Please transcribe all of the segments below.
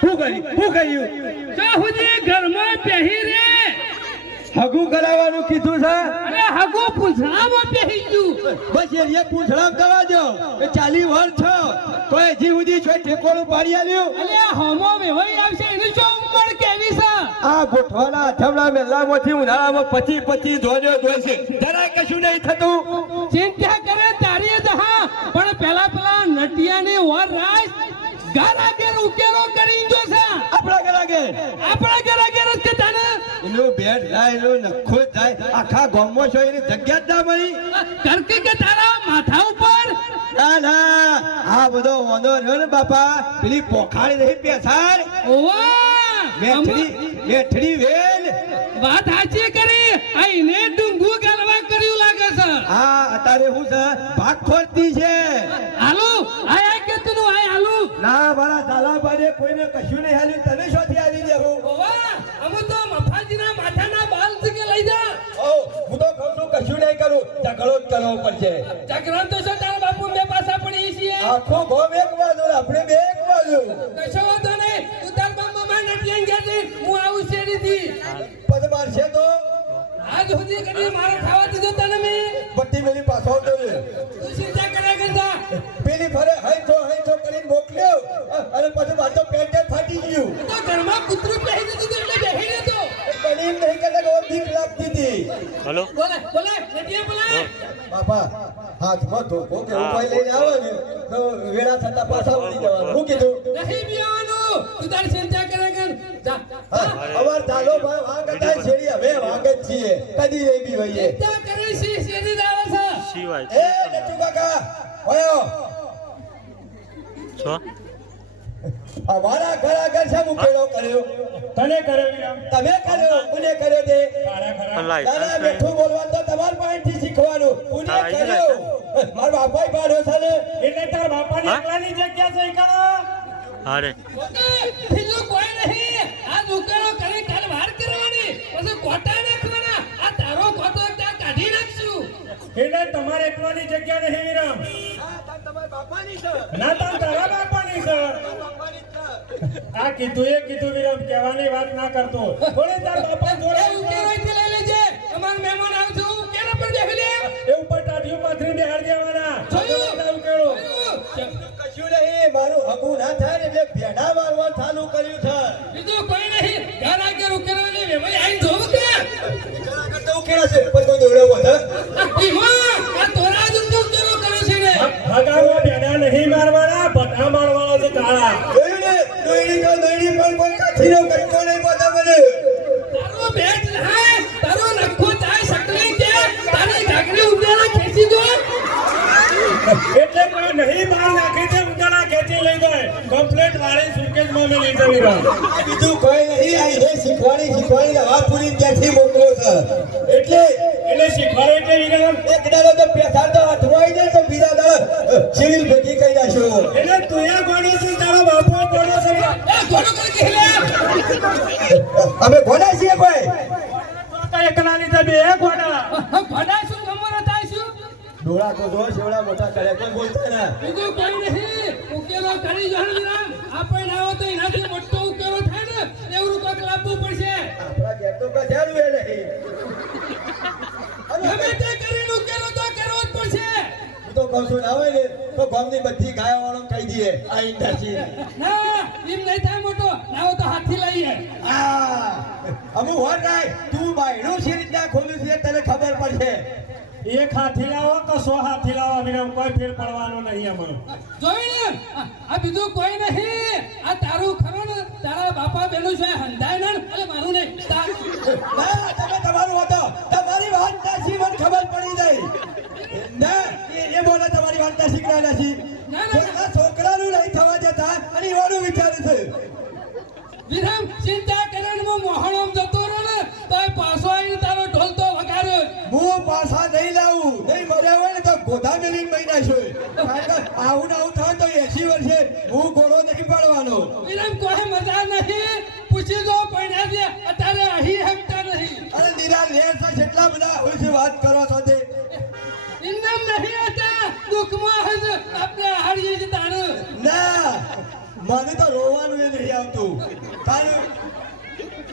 શું કર્યું શું કર્યું તો સુધી ઘરમાં પહેરી રે. હગું કરાવવાનું કીધું છે? અરે હગો પૂંછડામાં પહેરી ગયું. બસ એ રે કરવા દો. એ ચાલી વર છો. તો હજી સુધી છો પાડી આલ્યું. અલે હોમો વેવાઈ આવશે એની શું ઉંમર કેવી છે? આ ગોઠવાના અથમણા મેલામાંથી ઉનાળામાં પચી પચી ધોજો ધોય છે જરાય કશું નહીં થતું. ચિંતા કરે તારી દહા પણ પેલા પેલા નટિયાની વર રાજ આગળ ઉકેલો કરી જો છે. આપણા ઘરાગે આપણા ઘર આગળ જ કે તને? એનો બેટ થાય એનો નખો થાય. આખા ગામમાં છો એની જગ્યા જ ના મળી. કરકે કે તારા માથા ઉપર? ના ના. આ બધો વાંધો રહ્યો ને બાપા. પેલી પોખાડી નહીં પેસાડ ઓવા! મેઠડી મેઠડી વેલ. વાત સાચી કરી. આ એને ડુંગુ ગાલવા કર્યું લાગે છે. હા અત્યારે હું છે ભાગ ખોરતી છે. હાલો આય કે તું આય હાલો. ના મારા બાને કોઈને કશું નહીં હાલ્યું તને શોથી હાલી અમે તો મફાજીના માથાના બાલથી લઈ જા. ઓ હું તો કહું છું કશું નહીં કરું ઝઘડો જ કરવો પડશે. જાગરણ તો તારા બાપુ બે પાસા પડી છીએ. આખો ગોમ એક બાજુ આપણે બે એક બાજુ. કશો વાંધો નહીં તું તાર બાપા માં નટિયાન ઘેર હું આવું શેરીથી. પદ મારશે તો? આજ સુધી કદી મારો ખાવા દીધો તને મેં. પટ્ટી મેલી પાછો આવતો તું ચિંતા કરે કરતા. અને પછી પાછો પેન્ટ ફાટી ગયું. તો ઘરમાં કૂતરું પહેરી દીધું હતું એટલે બેહી રહેતો કડીમ નહીં કરતા કે બીક લાગતી હતી. હેલો. બોલે બોલે નટિયા બોલે? બાપા હાથમાં ધોકો કે કોઈ લઈને આવે ને તો વેળા થતા પાછા વળી જવાનું. હું. કીધું? નહીં પીવાનું. તું તારી ચિંતા કરે કે અવાર ચાલો ભાઈ વાંક હતા છેડી અમે વાંક જ છીએ. કદી નહીં બી હોઈએ ચિંતા કરે છે? શેરી દાવા છે? શિવાય એ નટુ કાકા ઓયો છો? અમારા ઘર આગળ છે મુકેલો કર્યો. તને કર્યો તમે કર્યો કોને કર્યો તે? તારા બેઠું બોલવા તો તમારા પાસેથી શીખવાનું. કોને કર્યો? મારો બાપા પાડ્યો છે ને. એટલે તાર બાપાની? એકલાની જગ્યા છે ઈકણા? અરે બીજું કોઈ નહીં. આ દુકાનો કરે કાલ વાર કરવાની. પછી કોટા નાખવાના. આ તારો કોટો ત્યાં કાઢી નાખશું. એટલે તમારે એકલાની જગ્યા નહીં વિરામ. ના તાર તારા બાપાની છે આ કીધું એ કીધું વિરામ કહેવાની વાત ના કરતો. થોડી તાર બાપા જોડે ઉકેલો લઈ લેજે. અમાર મહેમાન આવશે હું ઉકેલો બેહી લે એ ઉપર ટાઢીઓ પાથરી બેહાડ દેવાના. જોયું? જોયું? કશું નહીં મારું હગું ના થાય એટલે ભેડા મારવા ચાલુ કર્યું છે. બીજું કોઈ નહીં. ઘર આગળ જોવું કે? કરતા ઉકેલા છે પછી કોઈ દોડ્યો વધે મારવાના જોયું ને દોયડી તો દોયડી પણ કોઈ કાઠીનો કંઈકો નહીં બધા મને. તારો બેટ લાય તારો નખો થાય સકલી કે તારી ઘાઘરી ઉકેલા ખેંચી દો એટલે કોઈ નહીં બહાર નાખી દે ઉંગલા ખેંચી લઈ જાય. કમ્પ્લેટ વાળી સુટકેસમાં મેં લઈ જવી આ બીજું કોઈ નહીં આ એને શીખવાડી શીખવાડી હવા પૂરી ત્યાંથી મોકલો છે. એટલે એટલે શીખવાડે એટલે વિરામ એક દાડો તો પેસા તો અથવાઈ જાય તો બીજા દાડો સિવિલ ભેગી કરી નાખ્યો એટલે તું એ ગોળો છે તારો બાપો ગોળો છે એ ઘોડો કરી કે લે અમે ઘોડા છીએ ભાઈ એકલા લીધે બે ગોળા ભડા શું? ખબર હતા શું? ડોળા તો જો સેવડા મોટા કર્યા કોઈ બોલતા ના. બીજું કોઈ નહીં. ઉકેલો કરી જો વિરામ આપણે આવો તો એનાથી મોટો ઉકેલો થાય ને. એવું કોક લાવવું પડશે. આપણા ઘેર તો કજાડું એ નહીં. ગમે તે કરીને ઉકેલો તો કરવો જ પડશે. હું તો કહું છું ના હોય ને તો ગામની બધી ગાયો વાળો કહી દઈએ. આ ઈંડાથી ના એમ નહીં થાય મોટો. આવો તો હાથી લઈએ. આ અમુ હોર રાય તું બાયણું છે રીતના ખોલ્યું છે તને ખબર પડશે. એક હાથી લાવો સો હાથી લાવો વિરામ કોઈ ફેર પડવાનો નહીં અમારો જોઈ ને? આ- આ બીજું કોઈ નહીં. આ તારું ખરું તારા બાપા બેનું છે હંધાય ને એટલે મારું નહીં તાર- ના તમે તમારું હતો તમારી વાત નાસી મને ખબર પડી જાય ના એ એ બોલે તમારી વાત નાસી ના નાસી ના, ના. કોઈના છોકરાનું નહીં થવા દેતા અને એવાનું વિચારે છે વિરામ ચિંતા કરીને હું મોહણમ જતો રહ્યો ને તો પાછો આવીને તારો ઢોલ તો વગાડ્યો. હું પાછા નહીં લાવું નહીં મર્યા હોય ને તો ગોધા મેલી મહિના છે. આવું ને આવું થાય તો એસી વર્ષે હું ગોળો નહીં પાડવાનો. એમ કોઈ મજા નહીં પૂછી દો પૈણા છે અત્યારે અહીં હકતા નહીં. અરે દીરા લેર તો જેટલા બધા હોય છે વાત કરો છો તે. ઇનામ નહીં હતા દુઃખમાં હજ આપણે હારીએ છીએ તારું ના મને તો રોવાનું એ નહીં આવતું.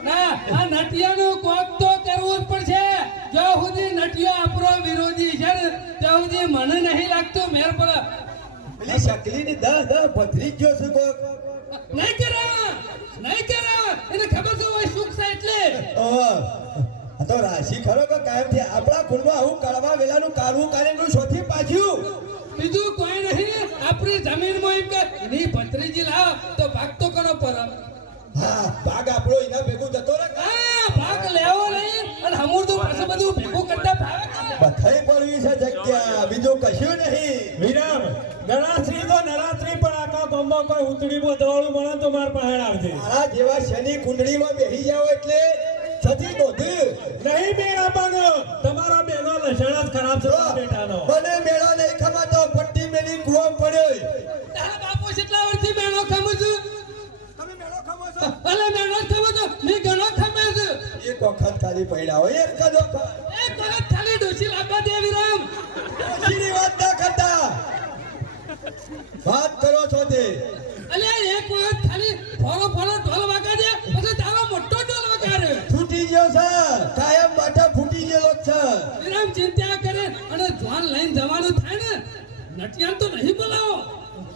ના આ નટિયાનું કોક તો કરવું જ પડશે. જ્યાં સુધી નટિયો આપણો વિરોધી છે ને ત્યાં સુધી મને નહીં લાગતું મેર પડે. પેલી શકલીની દસ દસ પથરી ગયો છું કોક. નહીં કરા નહીં કરા એને ખબર છે હોય સુખ છે એટલે. ઓહ, તો રાશિ ખરો કે કાયમથી આપણા કુળમાં આવું કડવા વેલાનું કાઢવું કાઢેલું શોથી પાછું. બીજું કોઈ નહીં. આપણી જમીનમાં એમ કે ની ભત્રીજી લાવ તો ભાગ તો આપણો એના ભેગું જતો રહે. હા ભાગ લેવો નહીં અને હમુર તો પાછું બધું ભેગું કરતા ભાવે કે? પડવી છે જગ્યા. બીજું કશું નહીં. વિરામ નરાત્રી તો નરાત્રી પણ આખા ગામમાં કોઈ ઉતડીમાં દવાળું મળે તો માર પાસે આવજે. મારા જેવા શનિ કુંડળીમાં બેસી જાવ એટલે સતી દોધી નહીં મેળા પણ તમારા બેનો લસણ જ ખરાબ છે બેટાનો. મને મેળો નહીં ખમાતો પટ્ટી મેલી કુવા પડ્યો તારા બાપુ કેટલા વર્ષથી મેળો ખમું છું. તમે મેળો ખમો છો? અલે મેળો જ ખમું છું મેં ઘણો ખબર છે. એક વખત ખાલી પડ્યા હોય એક જ વખત એક વખત ખાલી ડોસી લાવવા દે વિરામ. ડોસીની વાત ના કરતા. વાત કરો છો તે. અલે એક વખત ખાલી ફોરો ફોરો ઢોલ વાગા દે પછી તારો મોટો ઢોલ વગાડે. ફૂટી ગયો છે કાયમ માટે ફૂટી ગયેલો છે વિરામ ચિંતા કરે. અને જોન લઈને જવાનું થાય ને. નટિયાન તો નહીં બોલાવો.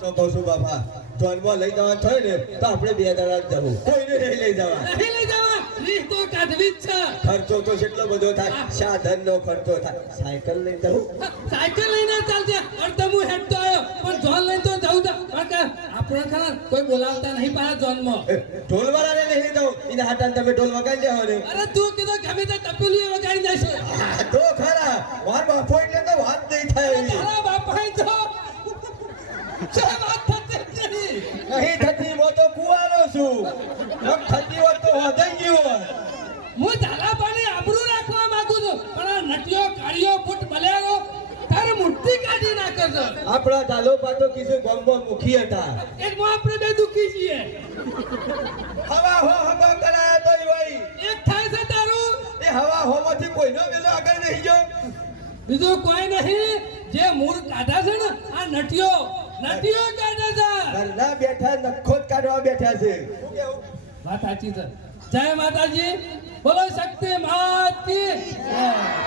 તો કહું છું બાપા જોનમાં લઈ જવાનું થાય ને તો આપણે બે દાડા જ જવું. કોઈને નહીં લઈ જવા. નહીં લઈ જવા. રીત તો કાઢવી જ છે. ખર્ચો તો કેટલો બધો થાય સાધન નો ખર્ચો થાય. સાયકલ લઈ જવું. સાયકલ લઈને ચાલજે. અડધો હું હેડતો આવ્યો. પણ જોન લઈને તો જવું જ આપણે ખરા કોઈ બોલાવતા નહીં પાછા જોનમાં ઢોલવાળાને નહીં જાઉં એના હાટાને તમે ઢોલ વગાડી લેવાનો અરે તું કીધો ગમે તે ટપુલી વગાડી દેશો તો ખરા. વાત બાપો એટલે તો વાત નહીં થાય તારા બાપા તો શું વાત થતી નથી? નહીં થતી હું તો કુવારો છું આમ થતી હોત તો વધાઈ ગયું હોત. હું ધાલાપાની આબરૂ રાખવા માંગુ છું પણ આ નટિયો ફૂટ બલેરો તારી મુઠ્ઠી કાઢી ના છે આપણા તાલુકા તો કીધું મુખી હતા. એક માં આપણે બે દુખી છીએ. હવા હો હવા કરાયા તો ભાઈ એક થાય છે તારું. એ હવા હોમાંથી કોઈનો વેલો આગળ નહીં ગયો. બીજું કોઈ નહીં. જે મૂળ કાઢા છે ને આ નટિયો નટિયો કાઢે છે. ઘરના બેઠા નખો જ કાઢવા બેઠા છે. વાત સાચી છે. જય માતાજી. બોલો શક્તિ માત કી.